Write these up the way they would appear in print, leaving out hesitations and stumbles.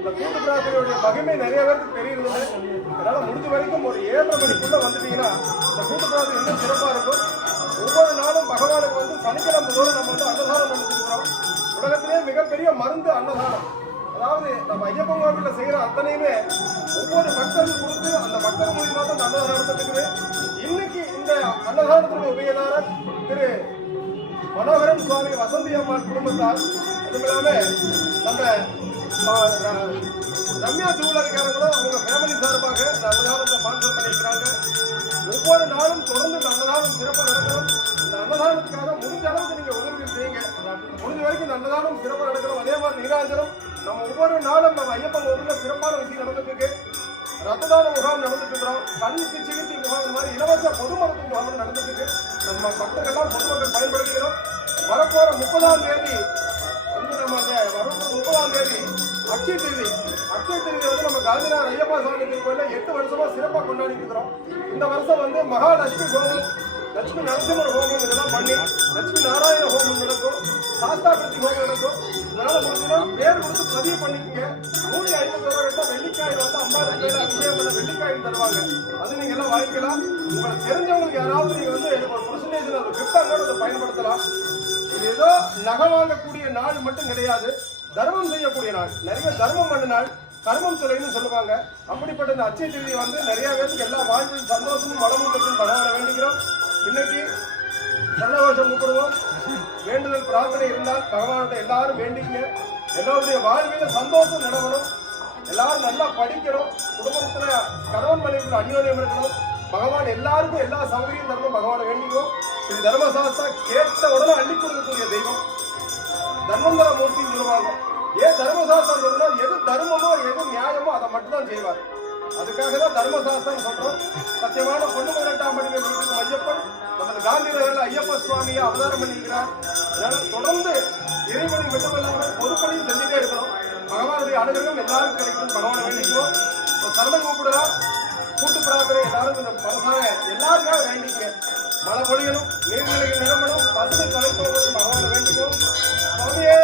இந்த கூட்டு பிரார்த்தனையுடைய மகிமை நிறைய பேருக்கு தெரியுது. அதனால முடிஞ்ச வரைக்கும் ஒரு 7:30 மணிக்குள்ள வந்துட்டீங்கன்னா இந்த கூட்டு பிரார்த்தனை இன்னும் சிறப்பா இருக்கும். ஒவ்வொரு நாளும் பகவானுக்கு வந்து சனிக்கிழமை தோறும் நம்ம வந்து அன்னதானம் நடத்திக்கிறோம். உலகத்திலேயே மிகப்பெரிய மருந்து அன்னதானம். அதாவது நம்ம ஐயப்பன் கோவிலில் செய்கிற அத்தனையுமே ஒவ்வொரு பக்தர்கள் கொடுத்து அந்த பக்தர் மூலியமாக தான் அன்னதானம் நடத்திட்டு இன்னைக்கு இந்த அன்னதானத்தினுடைய உபயதாரர் திரு மனோகரன் சுவாமி வசந்தி அம்மாள் குடும்பத்தார், அதுவும் இல்லாம நம்ம ரம்யா ஜூவலரிக்காரங்களும் அவங்க ஃபேமிலி சார்பாக இந்த அன்னதானத்தை ஸ்பான்சர் பண்ணியிருக்கிறாங்க. ஒவ்வொரு நாளும் தொடர்ந்து இந்த அன்னதானம் சிறப்பாக நடக்கணும். இந்த அன்னதானத்துக்காக முடிஞ்ச அளவுக்கு நீங்க உதவி செய்யுங்க. முடிஞ்ச வரைக்கும் இந்த அன்னதானம் சிறப்பாக நடக்கணும். அதே மாதிரி நீராஜனம் நம்ம ஒவ்வொரு நாளும் நம்ம ஐயப்பன் கோவிலில் சிறப்பான விஷயம் நடந்துட்டு இருக்கு. ரத்ததான முகாம் நடந்துட்டு இருக்கிறோம். கண்ணுக்கு சிகிச்சை முகாம் இந்த மாதிரி இலவச பொது மருத்துவ முகாம் நடந்துட்டு இருக்கு. நம்ம பக்தர்கள்லாம் பொதுமக்கள் பயன்படுத்திக்கிறோம். வரப்போற 30ஆம் தேதி வந்து நம்ம வரப்போற 30ஆம் தேதி அக்ஷய திருதி வந்து நம்ம காந்திநாத் ஐயப்பா சாமி கோயில 8 வருஷமா சிறப்பாக கொண்டாடிட்டு இருக்கிறோம். இந்த வருஷம் வந்து மகாலட்சுமி ஹோமம், லட்சுமி நரசிம்மர் ஹோமம் இதெல்லாம் பண்ணி லட்சுமி நாராயண ஹோமம் நடக்கும், சாஸ்தா பத்தி ஹோமம் நடக்கும். இதனால முடிஞ்சுன்னா பேர் கொடுத்து பதிவு பண்ணிக்கங்க. 150 ரூபா வெள்ளிக்காய் வந்து அம்பாளுக்கு பேர் அபிஷேகம் பண்ண வெள்ளிக்காய் தருவாங்க. அது நீங்க எல்லாம் வாங்கிக்கலாம். உங்களுக்கு தெரிஞ்சவங்களுக்கு யாராவது நீங்க வந்து ஒரு பர்சன்டேஜ் அந்த கிஃப்டாக அதை பயன்படுத்தலாம். இது ஏதோ நகை வாங்கக்கூடிய நாள் மட்டும் கிடையாது, தர்மம் செய்யக்கூடிய நாள். நிறைய தர்மம் பண்ண நாள், கர்மம் தொலைன்னு சொல்லுவாங்க. அப்படிப்பட்ட இந்த அச்சய திருதி வந்து நிறைய பேருக்கு எல்லா வாழ்க்கையும் சந்தோஷமும் வளமும் பகவானை வேண்டிக்கிறோம். இன்னைக்கு சரணகோஷம் கூப்பிடுவோம். வேண்டுதல் பிரார்த்தனை இருந்தால் பகவானோட எல்லாரும் வேண்டிங்க. எல்லாருடைய வாழ்வில சந்தோஷம் நடக்கணும், எல்லாரும் நல்லா படிக்கணும், குடும்பத்துல கணவன் மனைவிக்குள்ள அந்யோன்யம் இருக்கணும், பகவான் எல்லாருக்கும் எல்லா சௌகரியம் தரணும், பகவானை வேண்டிக்குவோம். இது தர்மசாஸ்திரா கேட்ட உடனே அள்ளி கொடுக்கக்கூடிய தெய்வம் தர்மந்தர மூர்த்தின்னு சொல்லுவாங்க. ஏன் தர்மசாஸ்திரம் சொல்றா, எது தர்மமோ எது நியாயமோ அதை மட்டும் தான் செய்வார். அதுக்காக தான் தர்மசாஸ்திரம் சொல்றோம். சத்தியமான பொண்ணு 18ஆம் படி வீட்டுக்கு ஐயப்பன் நமது காந்தி நகரில் ஐயப்ப சுவாமியை அவதாரம் பண்ணியிருக்கிறார். அதனால தொடர்ந்து இறைவனை மட்டுமல்லாமல் பொதுப்பணியும் செஞ்சுட்டே இருக்கணும். பகவானுடைய அனுகிரகம் எல்லாரும் கிடைக்கும், பகவானை வேண்டிக்குவோம். சரணம் கூப்பிடுறா கூட்டு பிரார்த்தனை எல்லாரும் இந்த பரசாக எல்லாருக்காக வேண்டிக்க. மழை பொழியணும், நீர்நிலைகள் நிரம்பணும், பசுமை தலைப்போவதும் பகவானை வேண்டிக்குவோம். சுவாமியே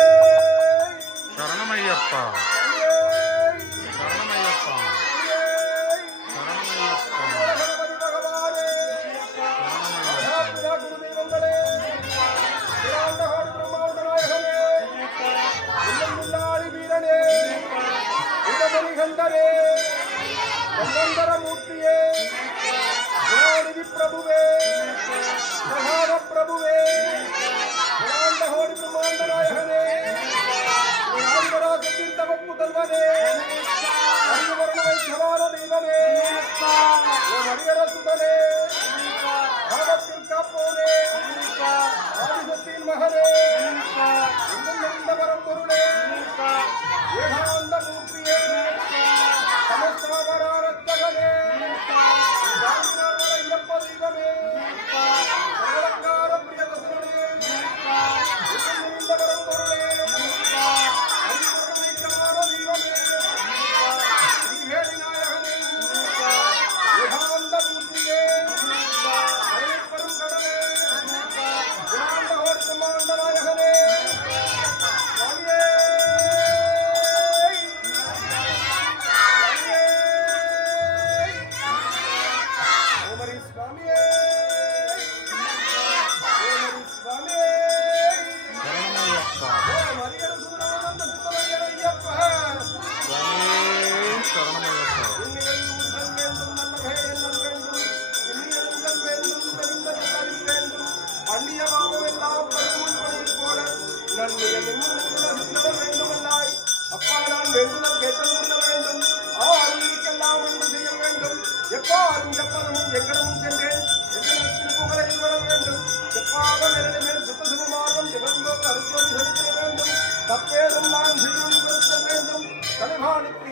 சரணமையப்பா, சரணமையப்பா, மூர்த்தியே, பிரபுவே, பிரபுவே, ஹோடி பிரம்மாண்ட நாயகனே, ஆதிபராசத்தின் தவ முதல்வனே, அறிவரண தெய்வமே, அரியரசுதனே, பாவத்தில் காப்போனே, ஆதிசத்தின் மகனே, இந்த பரம்பொருளே, ஏகாந்த மூர்த்தியே, சமஸ்தாவராரத்தகனே, ஐயப்ப தெய்வமே, அலங்கார பிரியதசனே, இந்த பரம்பொருளே, அரிவரமைக்கார தெய்வமே, ஸ்ரீஹேரி நாயகனே, ஏகாந்த மூர்த்தியே, பெரும் கடலே, குணாண்டகோடி பிரம்மாண்ட நாயகனே, சுவாமியே அப்பா நான் வேண்டுதல் கேட்டல் வேண்டும். ஆளுக்கெல்லாம் ஒன்று செய்ய வேண்டும். எப்பாலும் எப்பதமும் எங்கனமும் சென்றேன் எங்கனத்தின் புகழை வர வேண்டும். எப்பாக மேல் சுத்தசுமாரம் திகழ்ந்தோ கருத்தோடு செலுத்த வேண்டும். தப்பேதும் நான் செய்யும் கொடுக்க வேண்டும். தலைவானுக்கு